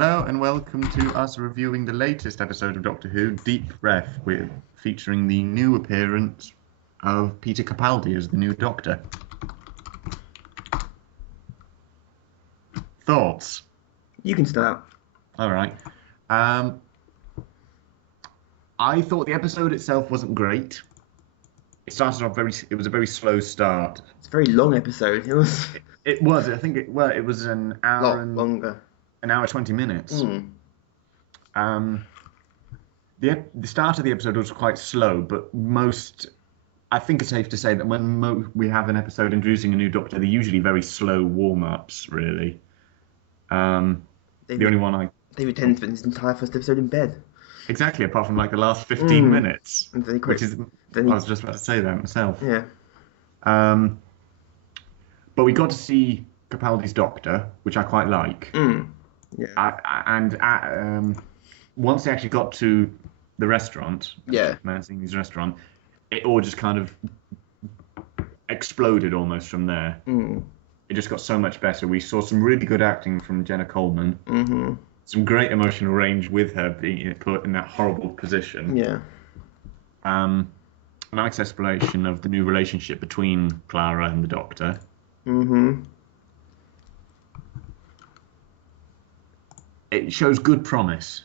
Hello and welcome to us reviewing the latest episode of Doctor Who, Deep Breath, featuring the new appearance of Peter Capaldi as the new Doctor. Thoughts? You can start. All right. I thought the episode itself wasn't great. It started off it was a very slow start. It's a very long episode. It was It was. I think it was an a hour lot longer. an hour 20 minutes. The start of the episode was quite slow, but I think it's safe to say that when we have an episode introducing a new Doctor, they're usually very slow warm-ups, really. Only one David Tennant spent his entire first episode in bed. Exactly, apart from like the last 15 minutes, And then he quit. I was just about to say that myself. Yeah. But we got to see Capaldi's Doctor, which I quite like. Yeah. Once they actually got to the restaurant, Yeah. Mancini's restaurant, it all just kind of exploded almost from there. It just got so much better. We saw some really good acting from Jenna Coleman. Some great emotional range with her being put in that horrible position. Yeah. Nice exploration of the new relationship between Clara and the Doctor. It shows good promise.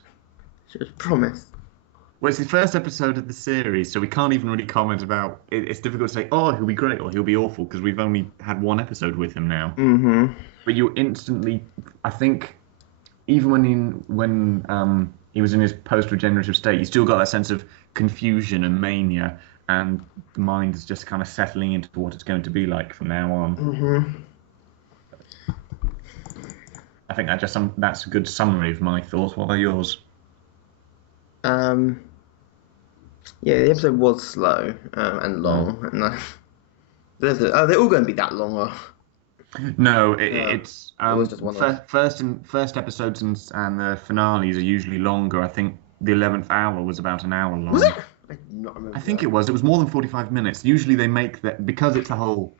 Shows promise. Well, it's the first episode of the series, so we can't even really comment about it. It's difficult to say, oh, he'll be great or he'll be awful, because we've only had one episode with him now. But you instantly, I think, even when he was in his post-regenerative state, you still got that sense of confusion and mania, and the mind is just kind of settling into what it's going to be like from now on. I think that's a good summary of my thoughts. What are yours? Yeah, the episode was slow and long, and are they all going to be that long? Or? No, it's it was just one first episodes and the finales are usually longer. I think the 11th hour was about an hour long. Was it? I do not remember. I think it was. It was more than 45 minutes. Usually they make that because it's a whole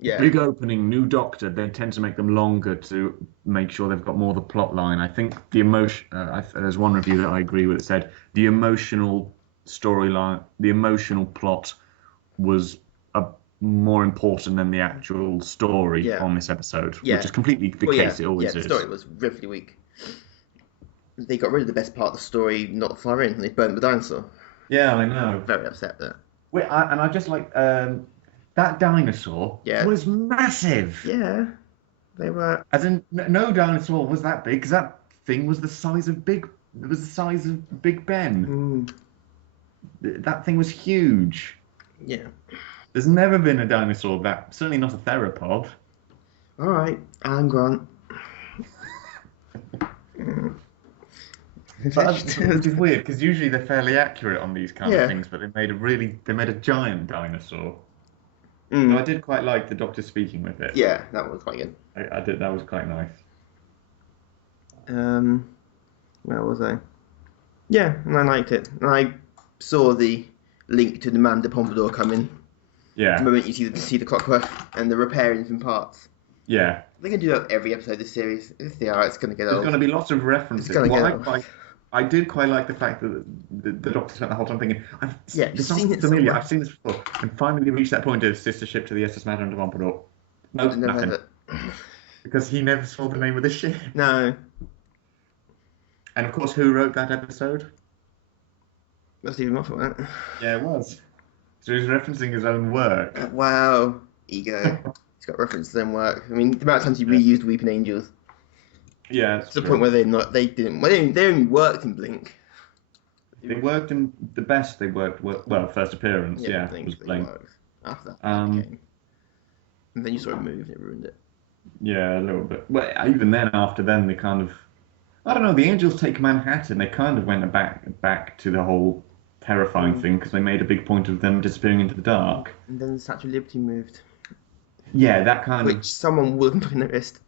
big opening, new Doctor. They tend to make them longer to make sure they've got more of the plot line. I think the emotion. There's one review that I agree with. It said the emotional storyline, the emotional plot, was more important than the actual story on this episode, which is completely the case. It always is. The story was really weak. They got rid of the best part of the story not far in. They burned the dinosaur. Yeah, I know. Very upset there. I just like that dinosaur was massive. Yeah, they were. As in, no dinosaur was that big, because that thing was the size of Big Ben. That thing was huge. Yeah. There's never been a dinosaur certainly not a theropod. All right, Alan Grant. But it's weird because usually they're fairly accurate on these kind of things, but they made a giant dinosaur. So I did quite like the Doctor speaking with it. Yeah, that was quite good. I did. That was quite nice. Where was I? Yeah, and I liked it. And I saw the link to the Man de Pompadour come in. Yeah. The moment you see the clockwork and the repairing some parts. Yeah. They're going to do that every episode of this series. If they are, it's going to get old. There's going to be lots of references. I did quite like the fact that the Doctor spent the whole time thinking, this sounds familiar, I've seen this before. And finally reached that point of sister ship to the SS Madame de Pompadour. No, nothing. Because he never saw the name of the ship. No. And of course, who wrote that episode? That's Stephen Moffat, wasn't it? Yeah, it was. So he's referencing his own work. Wow. Ego. He's got reference to his own work. I mean, the amount of times he reused Weeping Angels. Yeah, to the point where they only worked in Blink. They worked in the best. They worked well. First appearance, was Blink. After that came. And then you saw it move, and it ruined it. Yeah, a little bit. Well, even then, after then, they kind of, I don't know. The Angels take Manhattan. They kind of went back to the whole terrifying thing because they made a big point of them disappearing into the dark. And then the Statue of Liberty moved. Yeah, that kind of... Which someone wouldn't have noticed.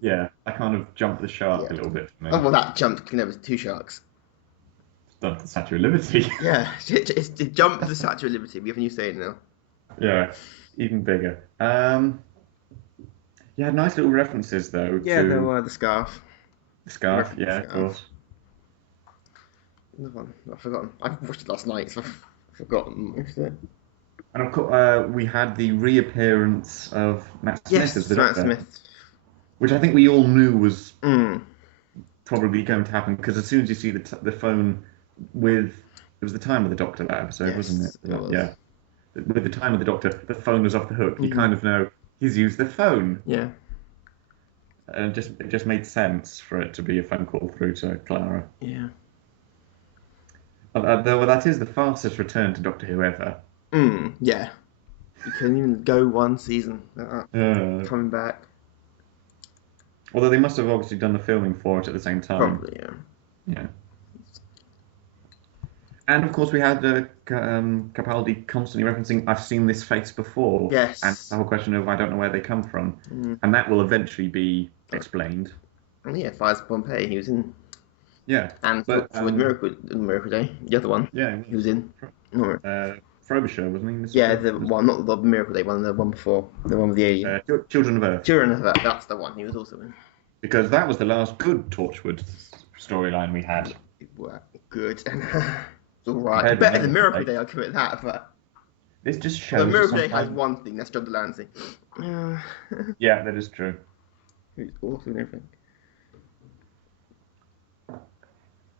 Yeah, I kind of jumped the shark a little bit for me. Oh, well, that jumped, there was two sharks. It's done the Statue of Liberty. Yeah, it's the jump of the Statue of Liberty. We have a new saying now. Yeah, even bigger. Yeah, nice little references, though. Yeah, there were the scarf. The scarf, yeah, of course. Another one. I've forgotten. I watched it last night, so I've forgotten most of it. And of course, we had the reappearance of Matt Smith as the Matt Doctor, Smith. which I think we all knew was probably going to happen, because as soon as you see the phone with, it was the Time of the Doctor that episode, wasn't it? It was. Yeah. With the Time of the Doctor, the phone was off the hook. You kind of know he's used the phone. Yeah. And it just made sense for it to be a phone call through to Clara. Yeah. Though that is the fastest return to Doctor Who ever. Yeah. You couldn't even go one season coming back. Although they must have obviously done the filming for it at the same time. Probably, yeah. Yeah. And of course we had Capaldi constantly referencing, I've seen this face before. Yes. And the whole question of, I don't know where they come from. And that will eventually be explained. And yeah, Fires of Pompeii, he was in. Yeah. And with Miracle Day, the other one. Yeah. He was in. Frobisher, wasn't he? Yeah, not the Miracle Day one, the one before. The one with the alien. Children of Earth. Children of Earth, that's the one he was also in. Because that was the last good Torchwood storyline we had. It worked good. It's alright. Better than Miracle Day, I'll commit that, but... This just shows... The Miracle Day has one thing, that's John Delancey. Yeah, that is true. Who's awesome and everything.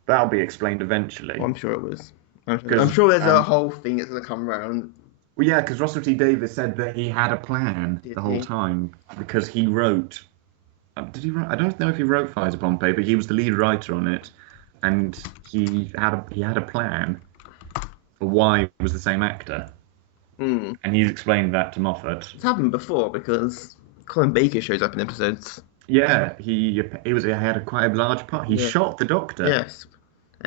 That'll be explained eventually. Well, I'm sure it was. I'm sure there's a whole thing that's going to come around. Well, yeah, because Russell T Davies said that he had a plan the whole time, because he wrote... did he write? I don't know if he wrote Fires of Pompeii, but he was the lead writer on it, and he had a plan for why it was the same actor. And he's explained that to Moffat. It's happened before, because Colin Baker shows up in episodes. Yeah, he had quite a large part. He shot the Doctor. Yes.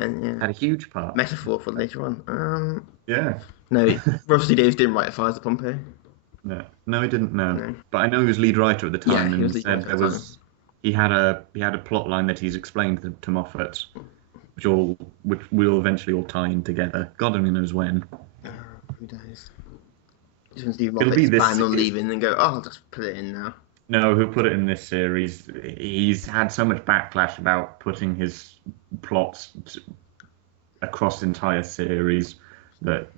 And had a huge part. Metaphor for later on. Yeah. No, Russell T Davies didn't write Fires of Pompeii. No, he didn't. No, but I know he was lead writer at the time, and said there was he had a plot line that he's explained to Moffat, which will eventually all tie in together. God only knows when. Who knows? Just when Steve Moffat's plan on leaving and go, I'll just put it in now. No, who put it in this series? He's had so much backlash about putting his plots across the entire series that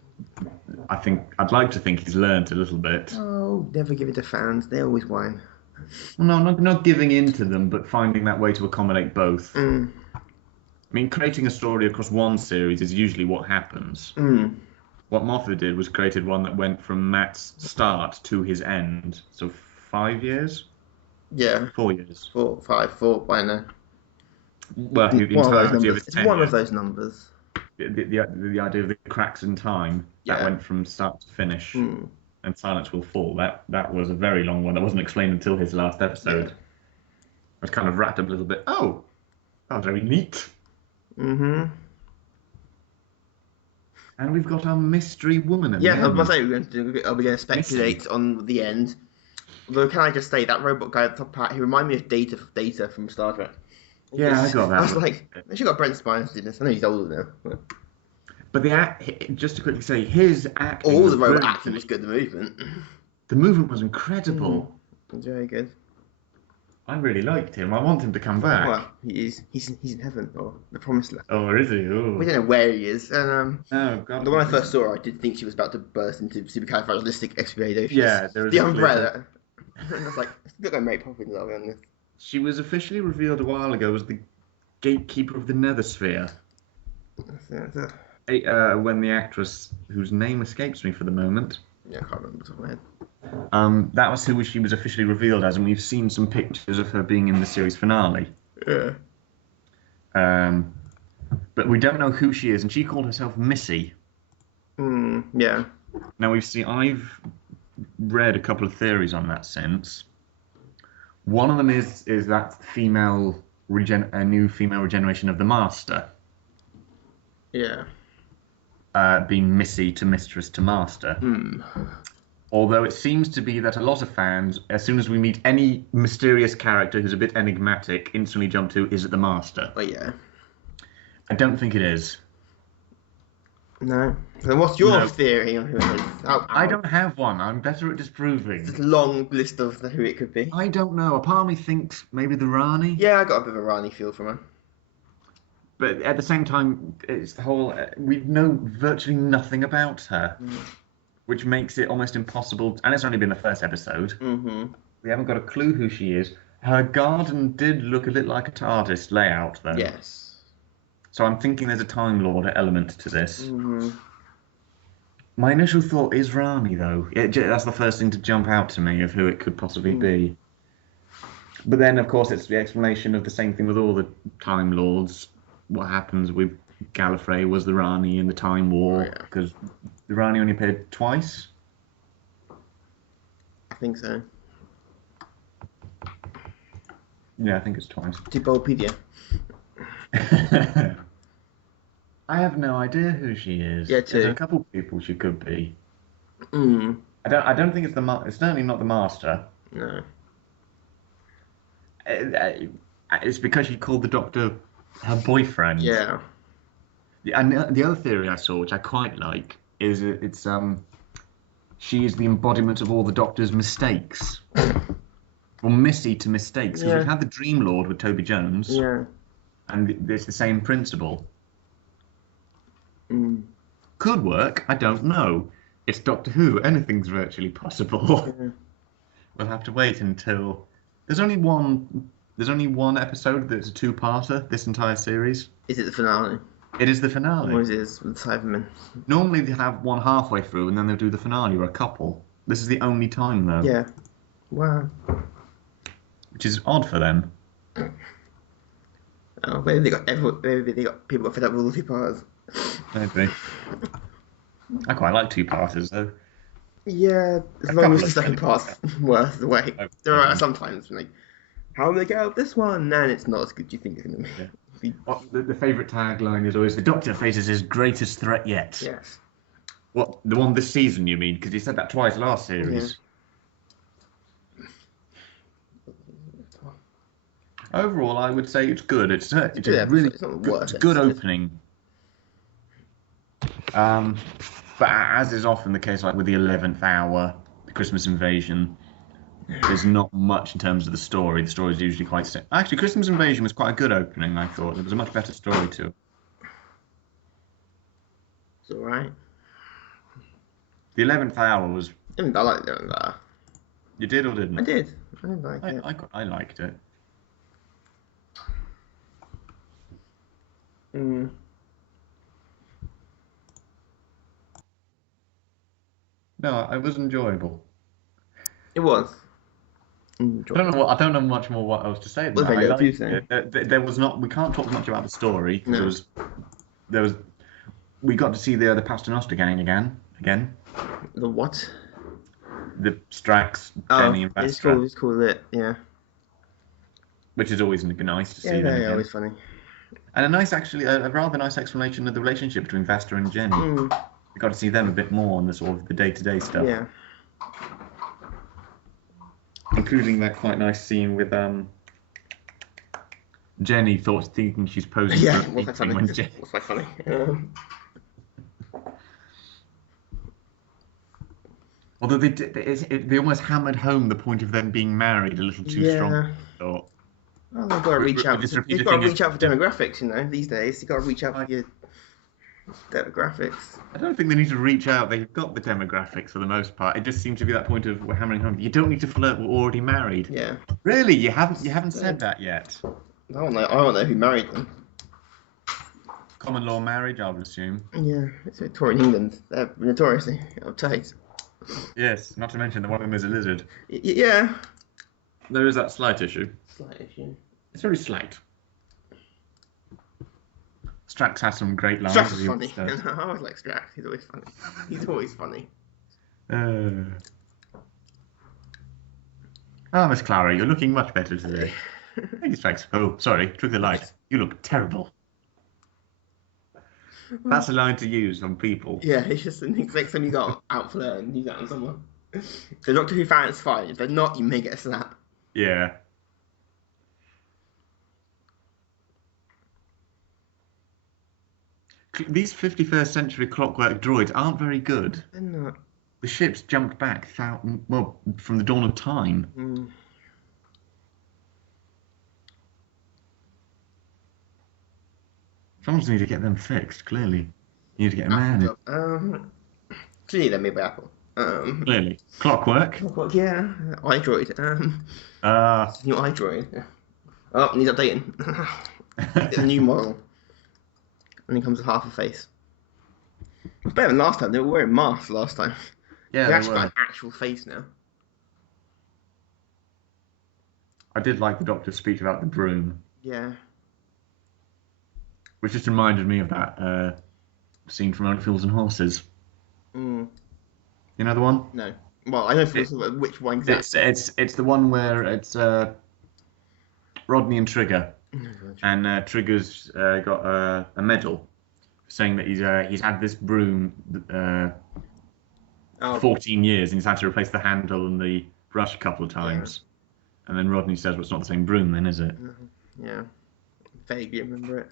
I'd like to think he's learned a little bit. Oh, never give it to fans. They always whine. Well, no, not giving in to them, but finding that way to accommodate both. I mean, creating a story across one series is usually what happens. What Moffat did was created one that went from Matt's start to his end. So 5 years? Yeah. 4 years. 4, 5, 4, I know. Well, the entirety of his tenure. It's one of those numbers. The idea of the cracks in time, that went from start to finish. And Silence Will Fall, that was a very long one. That wasn't explained until his last episode. It was kind of wrapped up a little bit. Oh, that was very neat. And we've got our mystery woman at the end. I was going to say, are we going to speculate on the end? Although, can I just say, that robot guy at the top part, he reminded me of Data from Star Trek. Yeah, I got that. I was like, they should have got Brent Spiner in this. I know he's older now. But just to quickly say, his acting... All the robot acting was good, the movement. The movement was incredible. It was very good. I really liked him. I want him to come back. Well, he's in heaven, or the promised land. Oh, is he? Ooh. We don't know where he is. And oh, God. When I first saw her, I did think she was about to burst into supercalifragilisticexpialidocious. Yeah, there was the umbrella. And I was like, it's not going Mary Poppins, are we on this? She was officially revealed a while ago as the gatekeeper of the Nethersphere. When the actress, whose name escapes me for the moment. Yeah, I can't remember off the top of my head. That was who she was officially revealed as, and we've seen some pictures of her being in the series finale. Yeah. But we don't know who she is, and she called herself Missy. Yeah. Now I've read a couple of theories on that since. One of them is that a new female regeneration of the Master. Yeah. Being Missy to Mistress to Master. Although it seems to be that a lot of fans, as soon as we meet any mysterious character who's a bit enigmatic, instantly jump to, is it the Master? Oh, yeah. I don't think it is. No. So what's your theory on who it is? I don't have one. I'm better at disproving. It's a long list of who it could be. I don't know. A part of me thinks maybe the Rani. Yeah, I got a bit of a Rani feel from her. But at the same time, it's the whole... we know virtually nothing about her, which makes it almost impossible. And it's only been the first episode. Mm-hmm. We haven't got a clue who she is. Her garden did look a bit like a TARDIS layout, though. Yes. So I'm thinking there's a Time Lord element to this. Mm-hmm. My initial thought is Rani, though. That's the first thing to jump out to me of who it could possibly be. But then, of course, it's the explanation of the same thing with all the Time Lords. What happens with Gallifrey was the Rani in the Time War, because the Rani only appeared twice. I think so. Yeah, I think it's twice. Tipopedia. I have no idea who she is. Yeah, too. There's a couple of people she could be. Mm. I don't think it's it's certainly not the Master. No. It's because she called the Doctor her boyfriend. Yeah. And the other theory I saw, which I quite like, is she is the embodiment of all the Doctor's mistakes. Or Missy to mistakes. Because we've had the Dream Lord with Toby Jones. Yeah. And it's the same principle. Mm. Could work. I don't know. It's Doctor Who. Anything's virtually possible. Yeah. We'll have to wait until... There's only one episode that's a two-parter, this entire series. Is it the finale? It is the finale. Or is it with the Cybermen? Normally they have one halfway through and then they'll do the finale, or a couple. This is the only time, though. Yeah. Wow. Which is odd for them. Oh, maybe they got people got fed up with all 2 parts. Maybe. I quite like 2-parters, though. Yeah, as long as the second part's worth the wait. There are sometimes like, how will they get out of this one? And it's not as good as you think it's going to be. Well, the favourite tagline is always, the Doctor faces his greatest threat yet. Yes. What, the one this season, you mean? Because he said that twice last series. Yeah. Overall, I would say it's good. It's a really good opening. But as is often the case, like with the 11th Hour, the Christmas Invasion, there's not much in terms of the story. The story is usually quite... Actually, Christmas Invasion was quite a good opening, I thought. There was a much better story to it. It's alright. The 11th Hour was... I like the 11th Hour. You did or didn't? I did. I did like it. I liked it. Mm. No, it was enjoyable. It was. I don't know much more what else to say. There was not. We can't talk much about the story. No. We got to see the Paternoster gang again. The what? The Strax, Jenny, and Vastra. It's cool. Yeah. Which is always nice to see them. Yeah, again. Always funny. And a rather nice explanation of the relationship between Vastra and Jenny. Mm. We got to see them a bit more on the sort of the day-to-day stuff. Yeah. Including that quite nice scene with Jenny thinking she's posing for a meeting when Jenny... What's quite funny. Although they almost hammered home the point of them being married a little too strong. I thought. Well, they've got to reach out. They've got to reach out for demographics, these days. You've got to reach out for your demographics. I don't think they need to reach out. They've got the demographics for the most part. It just seems to be that point of we're hammering home. You don't need to flirt. We're already married. Yeah. Really? You haven't said that yet? I don't know who married them. Common law marriage, I would assume. Yeah, it's Victorian England. They're notoriously uptight. Yes, not to mention that one of them is a lizard. Yeah. There is that slight issue. Slight issue. It's very slight. Strax has some great lines. Strax is funny. I always like Strax. He's always funny. Miss Clara, you're looking much better today. Thank you, Strax. Oh, sorry, took the light. You look terrible. That's a line to use on people. Yeah, it's just the next time you got out flirt and use that on someone. So Doctor Who fans fine. If they're not, you may get a slap. Yeah. these 51st century clockwork droids aren't very good. They're not. The ship's jumped back from the dawn of time. Mm. Someone's need to get them fixed. Clearly, you need to get a man. Clearly, they're made by Apple. Clearly, clockwork. Clockwork, yeah. iDroid. New iDroid. Oh, needs updating. It's a new model. Only comes with half a face. It's better than last time. They were wearing masks last time. Yeah, they actually got an actual face now. I did like the Doctor's speech about the broom. Yeah. Which just reminded me of that scene from Only Fools and Horses. Mm. You know the one? No. Well, I know which one exactly. It's the one where it's Rodney and Trigger, and Trigger's got a medal saying that he's had this broom 14 years and he's had to replace the handle and the brush a couple of times. Yeah. And then Rodney says, "Well, it's not the same broom, then, is it?" Yeah. Vaguely remember it.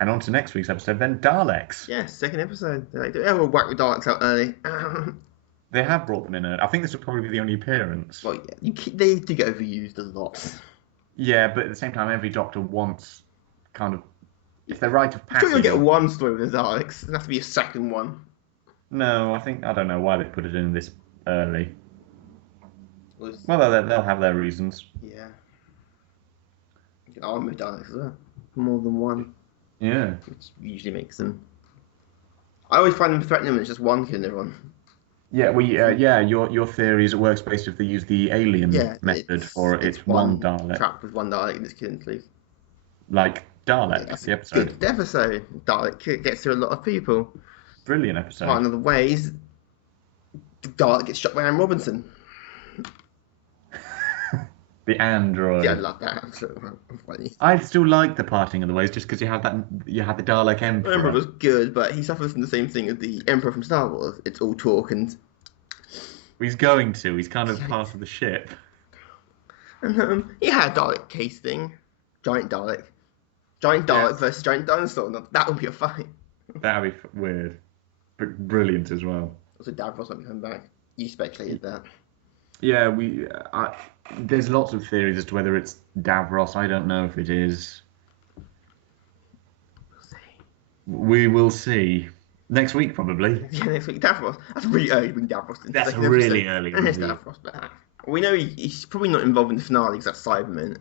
And on to next week's episode, then Daleks. Yeah, second episode. We'll whack the Daleks out early. They have brought them in early. I think this will probably be the only appearance. Well, yeah, they do get overused a lot. Yeah, but at the same time, every Doctor wants kind of... If they're right of passage... You'll get one story with the Daleks. There has to be a second one. No, I don't know why they put it in this early. Well, they'll have their reasons. Yeah. You can arm with Daleks as well. More than one. Yeah. Which usually makes them... I always find them threatening when it's just one killing everyone. Yeah, your theory is it works best if they use the alien method for it. It's one Dalek. Trapped with one Dalek and it's killing three. Like Dalek, that's the episode. Good episode. Dalek gets through a lot of people. Brilliant episode. One of the ways, the Dalek gets shot by Anne Robinson. The android. Yeah, I love that. Funny. I still like the parting of the ways just because you had the Dalek Emperor. Emperor was good, but he suffers from the same thing as the Emperor from Star Wars. It's all talk and... He's going to. He's kind of part of the ship. And he had a Dalek case thing. Giant Dalek. Giant Dalek versus Giant Dinosaur. That would be a fight. That would be weird. But brilliant as well. Also, Davros might be coming back. You speculated that. Yeah, there's lots of theories as to whether it's Davros. I don't know if it is. We'll see. We will see. Next week, probably. Yeah, next week. Davros. That's really early when Davros in. That's really early. And there's Davros back. We know he's probably not involved in the finale because that's Cybermen.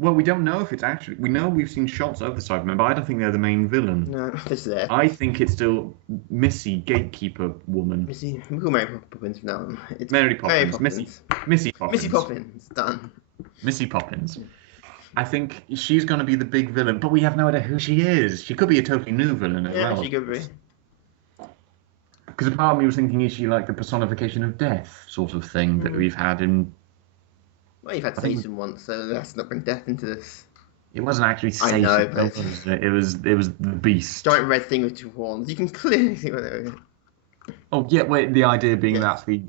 Well, we don't know if it's actually... We know we've seen shots of the Cybermen, but I don't think they're the main villain. No, it's there. I think it's still Missy, gatekeeper woman. Missy... We call Mary Poppins from now on. It's Mary Poppins. Missy Poppins. Missy Poppins. Done. Missy Poppins. I think she's going to be the big villain, but we have no idea who she is. She could be a totally new villain as well. Yeah, she could be. Because a part of me was thinking, is she like the personification of death sort of thing that we've had in... Well, you've had Satan once, so let's not bring death into this. It wasn't actually Satan. I know, but... It was the beast. Giant red thing with two horns. You can clearly see what they're doing. Oh, yeah, wait, the idea being that's the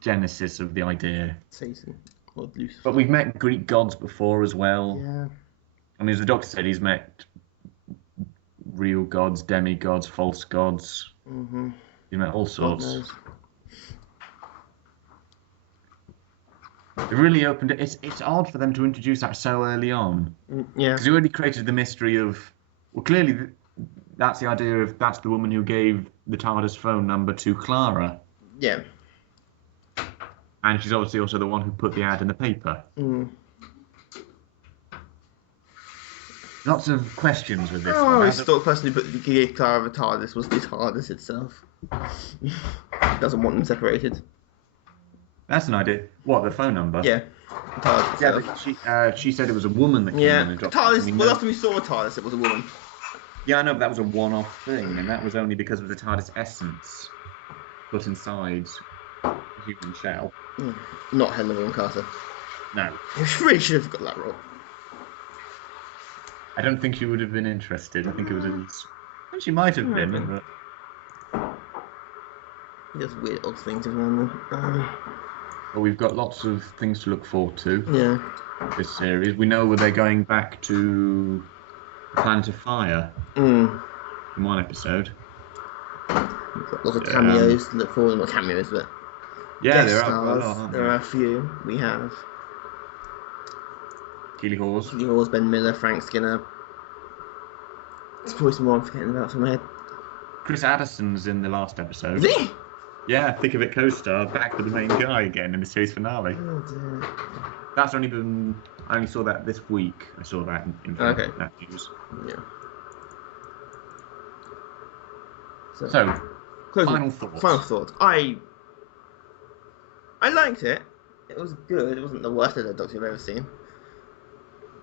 genesis of the idea. Satan. Or Lucifer. But we've met Greek gods before as well. Yeah. I mean, as the Doctor said, he's met real gods, demigods, false gods. Mm-hmm. He's met all sorts. It really opened it. It's odd for them to introduce that so early on. Yeah. Because it already created the mystery of... Well, clearly, that's the idea of... That's the woman who gave the TARDIS phone number to Clara. Yeah. And she's obviously also the one who put the ad in the paper. Mm. Lots of questions with this one. I always thought the person who gave Clara the TARDIS was the TARDIS itself. Doesn't want them separated. That's an idea. What, the phone number? Yeah. TARDIS itself. But she said it was a woman that came in and dropped TARDIS. Well, after we saw a TARDIS, it was a woman. Yeah, I know, but that was a one-off thing, and that was only because of the TARDIS essence put inside the human shell. Not Helena Bonham Carter. No. You really should have got that wrong. I don't think she would have been interested. I think it was at least... Well, she might have been, but... He does weird odd things every now and then. But we've got lots of things to look forward to. Yeah. This series. We know they're going back to Planet of Fire in one episode. We've got lots of cameos to look forward to. Not cameos, but yeah, guest there stars. are quite a lot, there are a few. We have Keeley Hawes, Ben Miller, Frank Skinner. There's probably some more I'm forgetting about from my head. Chris Addison's in the last episode. Is he? Yeah, Thick of It co-star, back with the main guy again in the series finale. Oh dear. That's only been... I only saw that this week. I saw that in that news. Yeah. So final thoughts. I liked it. It was good. It wasn't the worst of the Doctor I've ever seen.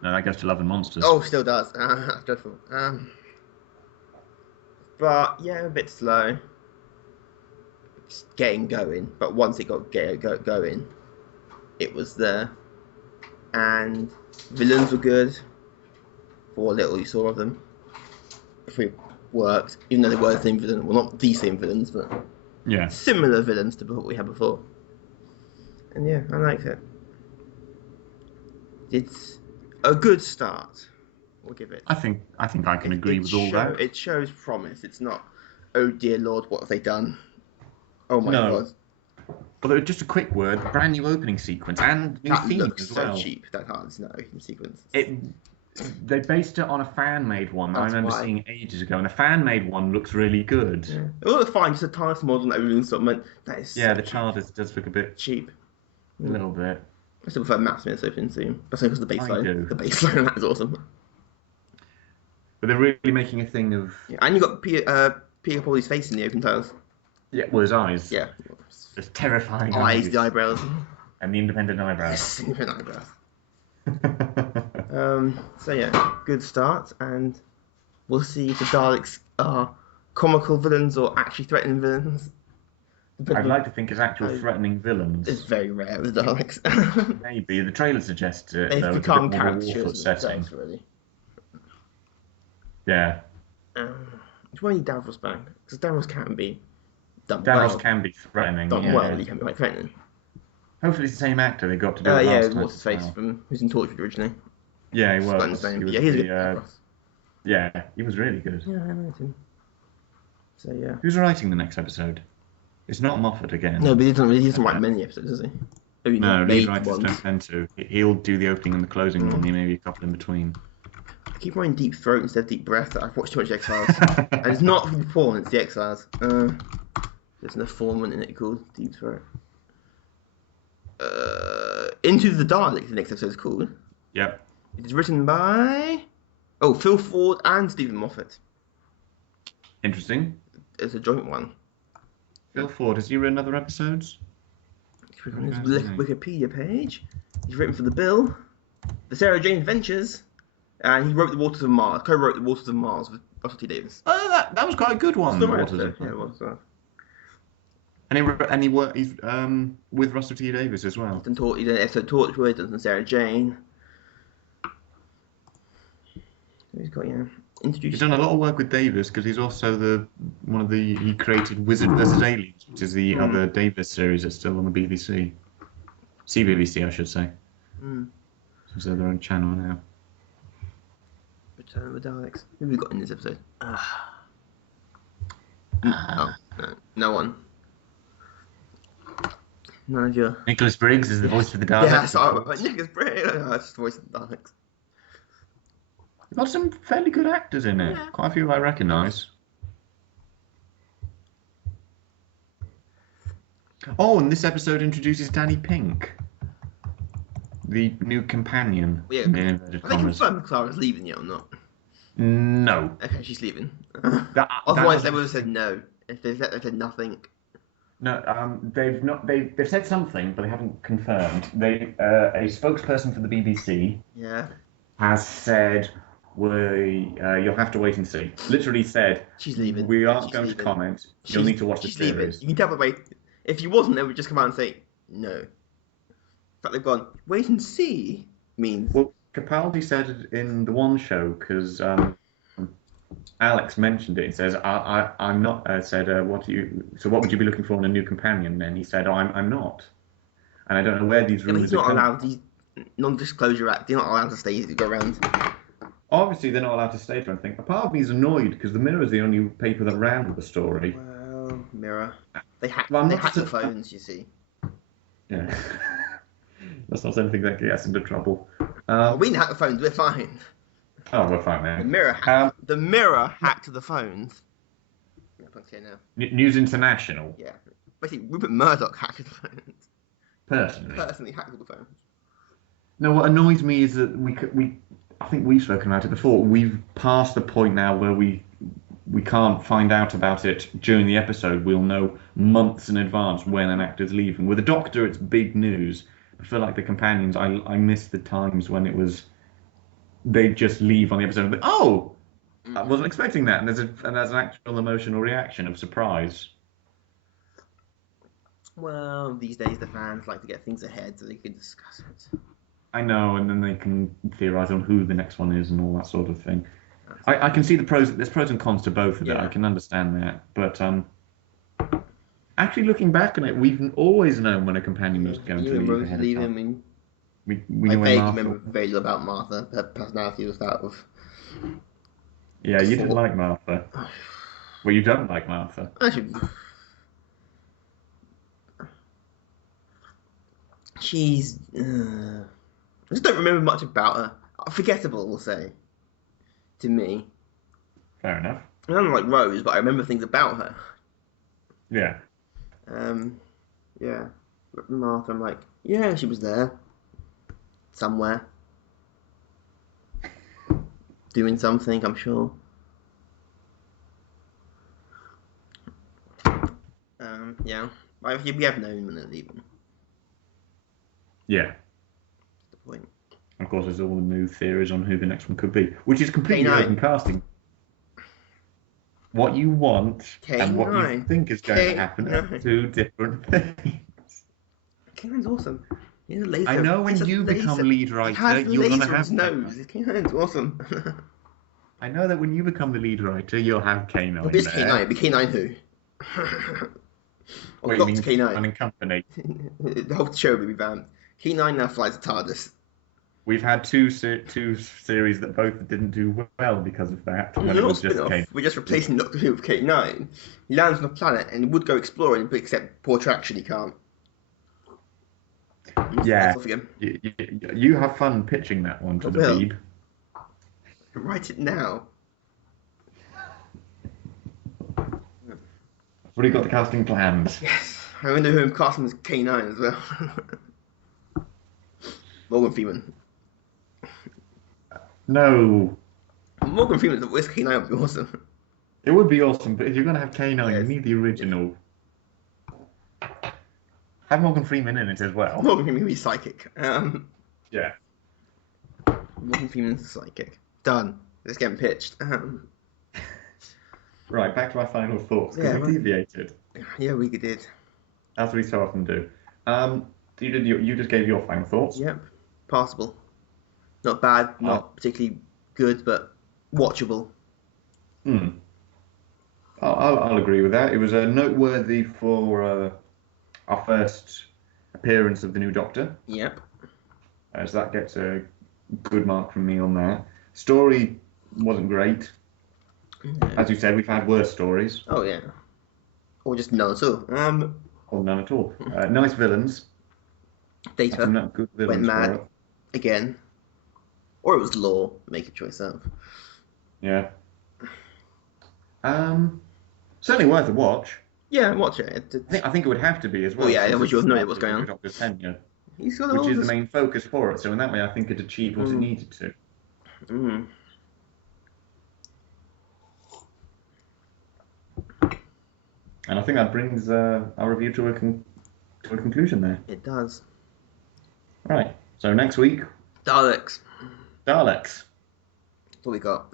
No, that goes to Love and Monsters. Oh, still does. That's dreadful. But yeah, a bit slow. It's getting going, but once it got going, it was there. And villains were good. For what little you saw of them, it worked. Even though they were the same villain, well, not the same villains, but similar villains to what we had before. And yeah, I liked it. It's a good start. We'll give it. I think I can agree with all that. It shows promise. It's not, oh dear Lord, what have they done? Oh my God. But just a quick word, brand new opening sequence and new theme as well. So cheap. That hard's no opening sequence. They based it on a fan-made one that I remember seeing ages ago, and a fan-made one looks really good. Yeah. It looks fine, just a TARDIS model and everything something. That is the TARDIS does look a bit cheap. A little bit. I still prefer Matt Smith's opening theme. That's because of the baseline. The baseline, that is awesome. But they're really making a thing of... Yeah, and you got Peter Capaldi's face in the open titles. Yeah, well, his eyes. Yeah. Just terrifying eyes. The eyebrows. And the independent eyebrows. Yes, independent eyebrows. So yeah, good start, and we'll see if the Daleks are comical villains or actually threatening villains. I'd like to think it's actual threatening villains. It's very rare with Daleks. Maybe. The trailer suggests it. They've become caricatures themselves, really. Yeah. Which one need Davros back? Because Davros can be done Davros can be threatening. Done well, he can be quite threatening. Hopefully it's the same actor they got to do it last time. What's his face from who's in Torchwood originally? Yeah, he was. He's good. Yeah, he was really good. Yeah, I liked him. So yeah. Who's writing the next episode? It's not Moffat again. No, but he doesn't write many episodes, does he? Maybe no, lead writers don't tend to. He'll do the opening and the closing one, maybe a couple in between. I keep writing Deep Throat instead of Deep Breath. I've watched too much X-Files. And it's not the porn, it's the X-Files. There's an informant in it called Deep Throat. Into the Daleks, the next episode is called. Yep. It is written by Phil Ford and Stephen Moffat. Interesting. It's a joint one. Phil Ford, has he written other episodes? On his Wikipedia page. He's written for The Bill, The Sarah Jane Adventures, and he wrote The Waters of Mars. Co-wrote The Waters of Mars with Russell T Davies. Oh, that was quite a good one. Yeah, it was. And he worked with Russell T Davies as well. He did an episode of Torchwood, done Sarah Jane. He's got introduced. He's done a lot of work with Davis because he's also he created Wizard vs Aliens, which is the other Davis series that's still on the BBC. CBBC, I should say. So their own channel now. Return of the Daleks. Who have we got in this episode? No one. None of your... Nicholas Briggs is the voice of the Daleks. Yeah, sorry, Nicholas Briggs. That's the voice of the Daleks. We've got some fairly good actors in it. Quite a few I recognise. Oh, and this episode introduces Danny Pink, the new companion. Yeah, are they confirmed Clara's leaving yet or not? No. Okay, she's leaving. Otherwise, they would have said no. If they said nothing. No, they've not. They've said something, but they haven't confirmed. A spokesperson for the BBC has said, you'll have to wait and see. Literally said, she's leaving. We aren't going to comment. You'll need to watch the series. Leaving. You can tell by the way. If you wasn't, they would just come out and say no. In fact, they've gone wait and see means. Well, Capaldi said it in the one show because Alex mentioned it. He says, "I'm not." What would you be looking for in a new companion? And he said, "Oh, I'm not." and I don't know where these rumors he's not allowed. These non-disclosure act. They're not allowed to stay to go around. Obviously, they're not allowed to state or anything. A part of me is annoyed because the Mirror is the only paper that ran with the story. Well, Mirror. They hack the phones, you see. Yeah. That's not something that gets us into trouble. We didn't hack the phones, we're fine. Oh, we're fine, man. The Mirror hacked the phones. News International. Yeah. Basically, Rupert Murdoch hacked the phones. Personally hacked the phones. No, what annoys me is that I think we've spoken about it before. We've passed the point now where we can't find out about it during the episode. We'll know months in advance when an actor's leaving. With the Doctor, it's big news. I feel like the companions, I miss the times when it was they'd just leave on the episode and I wasn't expecting that, and there's an actual emotional reaction of surprise. Well, these days the fans like to get things ahead so they can discuss it. I know, and then they can theorise on who the next one is and all that sort of thing. I can see there's pros and cons to both of it. I can understand that, but actually looking back on it, we've always known when a companion was going to leave ahead of time. We vaguely remember very little about Martha. Her personality was that of. Yeah, you didn't like Martha. Well, you don't like Martha. Actually, she's. I just don't remember much about her. Forgettable, we'll say. To me. Fair enough. I don't like Rose, but I remember things about her. Yeah. Yeah. Martha, I'm like, yeah, she was there. Somewhere. Doing something, I'm sure. Yeah. We have known when they're leaving. Yeah. That's the point. Of course, there's all the new theories on who the next one could be, which is completely open casting. What you want and what you think is going to happen are two different things. K9's awesome. He's a laser. I know when you become lead writer, you're going to have K9's K9's awesome. I know that when you become the lead writer, you'll have K9. But it's K9. It'll be K9 who? Wait, you mean K9 and Company? The whole show will be revamped. K9 now flies a TARDIS. We've had two series that both didn't do well because of that. We're just replacing Doctor Who with K9. He lands on a planet and he would go exploring, but except poor traction, he can't. Yeah. You have fun pitching that one to the Beeb. Write it now. I've already got the casting plans. Yes. I wonder who I'm casting as K9 as well. Morgan Freeman. No. Morgan Freeman's voice K9 would be awesome. It would be awesome, but if you're going to have K9, you need the original. Have Morgan Freeman in it as well. Morgan Freeman would be psychic. Yeah. Morgan Freeman's psychic. Done. It's getting pitched. Right, back to our final thoughts, because we deviated. Yeah, we did. As we so often do. You just gave your final thoughts? Yep. Passable. Not bad, not particularly good, but watchable. I'll agree with that. It was noteworthy for our first appearance of the new Doctor. Yep. So that gets a good mark from me on that. Story wasn't great. As you said, we've had worse stories. Oh, yeah. Or just none at all. Or none at all. Nice villains. Data good villains went mad again. Or it was Law. Make a choice of. Yeah. Certainly worth a watch. Yeah, watch it. I think it would have to be as well. Oh, yeah, which you know what's going on. Doctor's tenure, which is the main focus for it. So in that way, I think it achieved what it needed to. And I think that brings our review to a conclusion there. It does. Right. So next week, Daleks. That's what we got.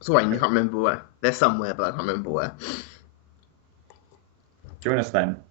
Sorry, I can't remember where. They're somewhere, but I can't remember where. Join us then.